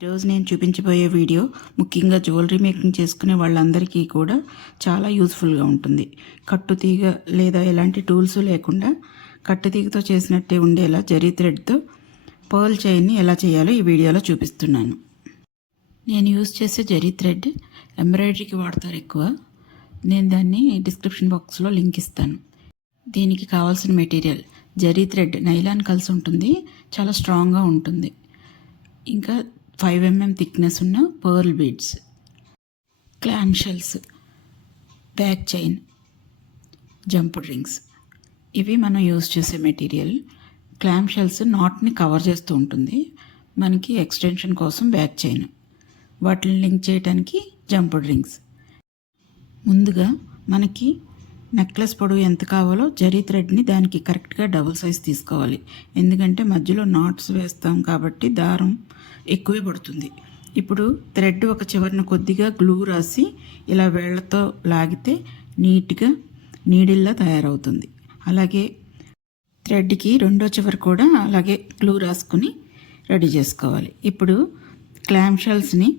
ఈరోజు నేను చూపించబోయే వీడియో ముఖ్యంగా జ్యువెలరీ మేకింగ్ చేసుకునే వాళ్ళందరికీ కూడా చాలా యూస్ఫుల్గా ఉంటుంది. కట్టుతీగ లేదా ఎలాంటి టూల్స్ లేకుండా కట్టుతీగతో చేసినట్టే ఉండేలా జరీ థ్రెడ్తో పర్ల్ చైన్ని ఎలా చేయాలో ఈ వీడియోలో చూపిస్తున్నాను. నేను యూజ్ చేసే జరీ థ్రెడ్ ఎంబ్రాయిడరీకి వాడతారు ఎక్కువ. నేను దాన్ని డిస్క్రిప్షన్ బాక్స్లో లింక్ ఇస్తాను. దీనికి కావాల్సిన మెటీరియల్ జరీ థ్రెడ్, నైలాన్ కలిసి ఉంటుంది, చాలా స్ట్రాంగ్గా ఉంటుంది. ఇంకా 5 mm థిక్నెస్ ఉన్న pearl beads, clam shells, back chain, jumped rings. ఇవి మనం యూజ్ చేసే మెటీరియల్. క్లామ్ షెల్స్ నాట్ని కవర్ చేస్తూ ఉంటుంది. మనకి ఎక్స్టెన్షన్ కోసం బ్యాక్ చైన్, వాటిని లింక్ చేయడానికి జంప్డ్ రింగ్స్. ముందుగా మనకి నెక్లెస్ పొడవు ఎంత కావాలో జరీ థ్రెడ్ని దానికి కరెక్ట్గా డబుల్ సైజ్ తీసుకోవాలి. ఎందుకంటే మధ్యలో నాట్స్ వేస్తాం కాబట్టి దారం ఎక్కువే పడుతుంది. ఇప్పుడు థ్రెడ్ ఒక చివరన కొద్దిగా గ్లూ రాసి ఇలా వేళ్లతో లాగితే నీట్గా నీడిల్లా తయారవుతుంది. అలాగే థ్రెడ్కి రెండో చివర కూడా అలాగే గ్లూ రాసుకుని రెడీ చేసుకోవాలి. ఇప్పుడు క్లామ్ షెల్స్ని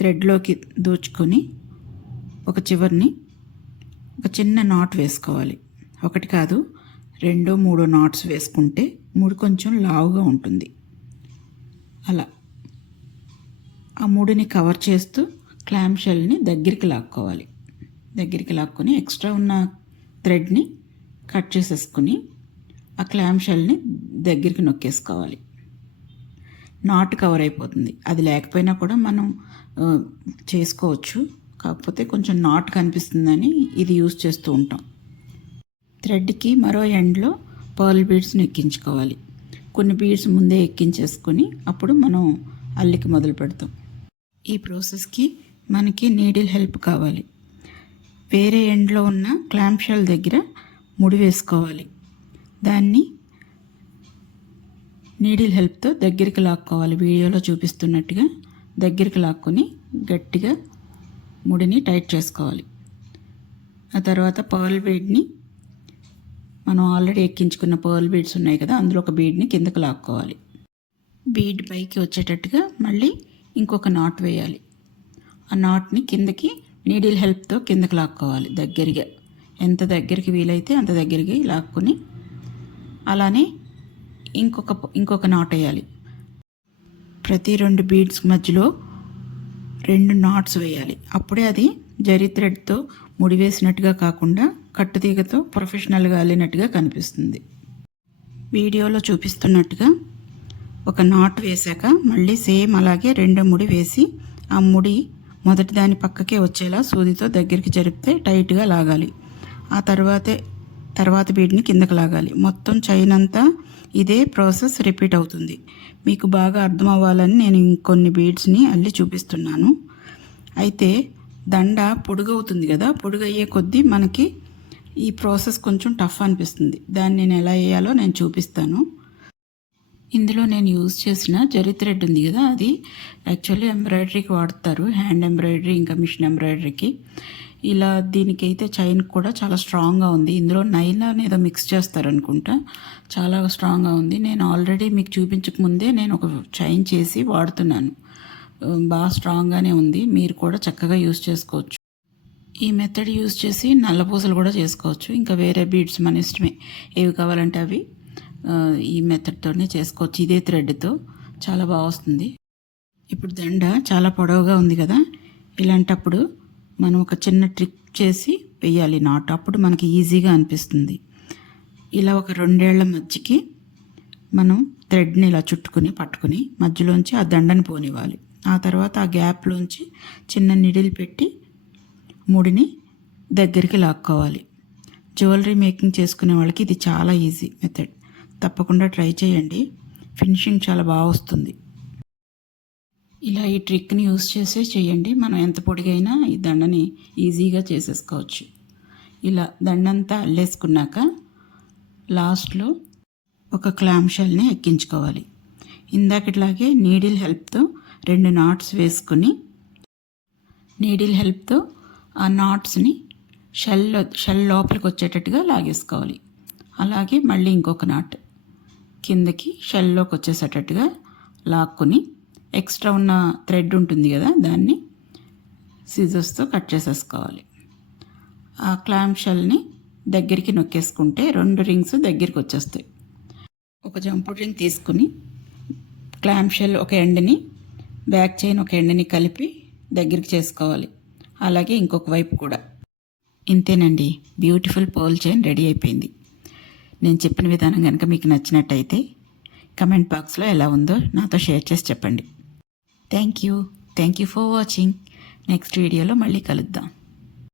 థ్రెడ్లోకి దూచుకొని ఒక చివరిని ఒక చిన్న నాట్ వేసుకోవాలి. ఒకటి కాదు, 2-3 నాట్స్ వేసుకుంటే ముడి కొంచెం లావుగా ఉంటుంది. అలా ఆ ముడిని కవర్ చేస్తూ క్లామ్ షెల్ని దగ్గరికి లాక్కొని ఎక్స్ట్రా ఉన్న థ్రెడ్ని కట్ చేసేసుకుని ఆ క్లామ్ షెల్ని దగ్గరికి నొక్కేసుకోవాలి. నాట్ కవర్ అయిపోతుంది. అది లేకపోయినా కూడా మనం చేసుకోవచ్చు, కాకపోతే కొంచెం నాట్ కనిపిస్తుందని ఇది యూజ్ చేస్తూ ఉంటాం. థ్రెడ్కి మరో ఎండ్లో పర్ల్ బీడ్స్ని ఎక్కించుకోవాలి. కొన్ని బీడ్స్ ముందే ఎక్కించేసుకొని అప్పుడు మనం అల్లికి మొదలు పెడతాం. ఈ ప్రాసెస్కి మనకి నీడిల్ హెల్ప్ కావాలి. వేరే ఎండ్లో ఉన్న క్లామ్ షెల్ దగ్గర ముడి వేసుకోవాలి. దాన్ని నీడిల్ హెల్ప్తో దగ్గరికి లాక్కోవాలి. వీడియోలో చూపిస్తున్నట్టుగా దగ్గరికి లాక్కొని గట్టిగా ముడిని టైట్ చేసుకోవాలి. ఆ తర్వాత పర్ల్ బీడ్ని మనం ఆల్రెడీ ఎక్కించుకున్న పర్ల్ బీడ్స్ ఉన్నాయి కదా, అందులో ఒక బీడ్ని కిందకు లాక్కోవాలి. బీడ్ పైకి వచ్చేటట్టుగా మళ్ళీ ఇంకొక నాట్ వేయాలి. ఆ నాట్ని కిందకి నీడిల్ హెల్ప్తో కిందకి లాక్కోవాలి. దగ్గరగా ఎంత దగ్గరికి వీలైతే అంత దగ్గరికి లాక్కొని అలానే ఇంకొక నాట్ వేయాలి. ప్రతి 2 బీడ్స్ మధ్యలో 2 నాట్స్ వేయాలి. అప్పుడే అది జరీ థ్రెడ్తో ముడి వేసినట్టుగా కాకుండా కట్టుతీగతో ప్రొఫెషనల్గా అల్లినట్టుగా కనిపిస్తుంది. వీడియోలో చూపిస్తున్నట్టుగా ఒక నాట్ వేశాక మళ్ళీ సేమ్ అలాగే 2 ముడి వేసి ఆ ముడి మొదటి దాని పక్కకే వచ్చేలా సూదితో దగ్గరికి జరిపితే టైట్గా లాగాలి. ఆ తర్వాత బీడ్ని కిందకి లాగాలి. మొత్తం చైన్ అంతా ఇదే ప్రాసెస్ రిపీట్ అవుతుంది. మీకు బాగా అర్థం అవ్వాలని నేను ఇంకొన్ని బీడ్స్ని అల్లి చూపిస్తున్నాను. అయితే దండ పొడుగవుతుంది కదా, పొడుగయ్యే కొద్దీ మనకి ఈ ప్రాసెస్ కొంచెం టఫ్ అనిపిస్తుంది. దాన్ని నేను ఎలా వేయాలో నేను చూపిస్తాను. ఇందులో నేను యూజ్ చేసిన జరీ థ్రెడ్ ఉంది కదా, అది యాక్చువల్లీ ఎంబ్రాయిడరీకి వాడతారు, హ్యాండ్ ఎంబ్రాయిడరీ ఇంకా మిషన్ ఎంబ్రాయిడరీకి. ఇలా దీనికైతే చైన్ కూడా చాలా స్ట్రాంగ్గా ఉంది. ఇందులో నైలాన్ ఏదో మిక్స్ చేస్తారు అనుకుంటా, చాలా స్ట్రాంగ్గా ఉంది. నేను ఆల్రెడీ మీకు చూపించక ముందే నేను ఒక చైన్ చేసి వాడుతున్నాను. బాగా స్ట్రాంగ్గానే ఉంది. మీరు కూడా చక్కగా యూజ్ చేసుకోవచ్చు. ఈ మెథడ్ యూజ్ చేసి నల్లపూసలు కూడా చేసుకోవచ్చు. ఇంకా వేరే బీడ్స్ మన ఇష్టమే, ఏవి కావాలంటే అవి ఈ మెథడ్తోనే చేసుకోవచ్చు. ఇదే థ్రెడ్తో చాలా బాగా వస్తుంది. ఇప్పుడు దండ చాలా పొడవుగా ఉంది కదా, ఇలాంటప్పుడు మనం ఒక చిన్న ట్రిక్ చేసి వేయాలి నాట్. అప్పుడు మనకి ఈజీగా అనిపిస్తుంది. ఇలా ఒక 2 ఏళ్ల మధ్యకి మనం థ్రెడ్ని ఇలా చుట్టుకుని పట్టుకుని మధ్యలోంచి ఆ దండని పోనివ్వాలి. ఆ తర్వాత ఆ గ్యాప్లోంచి చిన్న నిడిల్ పెట్టి ముడిని దగ్గరికి లాక్కోవాలి. జ్యువెలరీ మేకింగ్ చేసుకునే వాళ్ళకి ఇది చాలా ఈజీ మెథడ్. తప్పకుండా ట్రై చేయండి. ఫినిషింగ్ చాలా బాగా వస్తుంది. ఇలా ఈ ట్రిక్ని యూజ్ చేసే చేయండి. మనం ఎంత పొడిగైనా ఈ దండని ఈజీగా చేసేసుకోవచ్చు. ఇలా దండంతా అల్లేసుకున్నాక లాస్ట్లో ఒక క్లామ్ షెల్ని ఎక్కించుకోవాలి. ఇందాకట్లాగే నీడిల్ హెల్ప్తో 2 నాట్స్ వేసుకుని నీడిల్ హెల్ప్తో ఆ నాట్స్ని షెల్ లోపలికి వచ్చేటట్టుగా లాగేసుకోవాలి. అలాగే మళ్ళీ ఇంకొక నాట్ కిందకి షెల్లోకి వచ్చేసేటట్టుగా లాక్కుని ఎక్స్ట్రా ఉన్న థ్రెడ్ ఉంటుంది కదా, దాన్ని సిజర్స్తో కట్ చేసేసుకోవాలి. ఆ క్లాంప్ షెల్ని దగ్గరికి నొక్కేసుకుంటే 2 రింగ్స్ దగ్గరికి వచ్చేస్తాయి. ఒక జంపుడు రింగ్ తీసుకుని క్లాంప్ షెల్ ఒక ఎండ్ని, బ్యాక్ చైన్ ఒక ఎండ్ని కలిపి దగ్గరికి చేసుకోవాలి. అలాగే ఇంకొక వైపు కూడా. ఇంతేనండి, బ్యూటిఫుల్ పర్ల్ చైన్ రెడీ అయిపోయింది. నేను చెప్పిన విధానం కనుక మీకు నచ్చినట్టయితే కమెంట్ బాక్స్లో ఎలా ఉందో నాతో షేర్ చేసి చెప్పండి. Thank you for watching. Next వీడియోలో మళ్ళీ కలుద్దాం.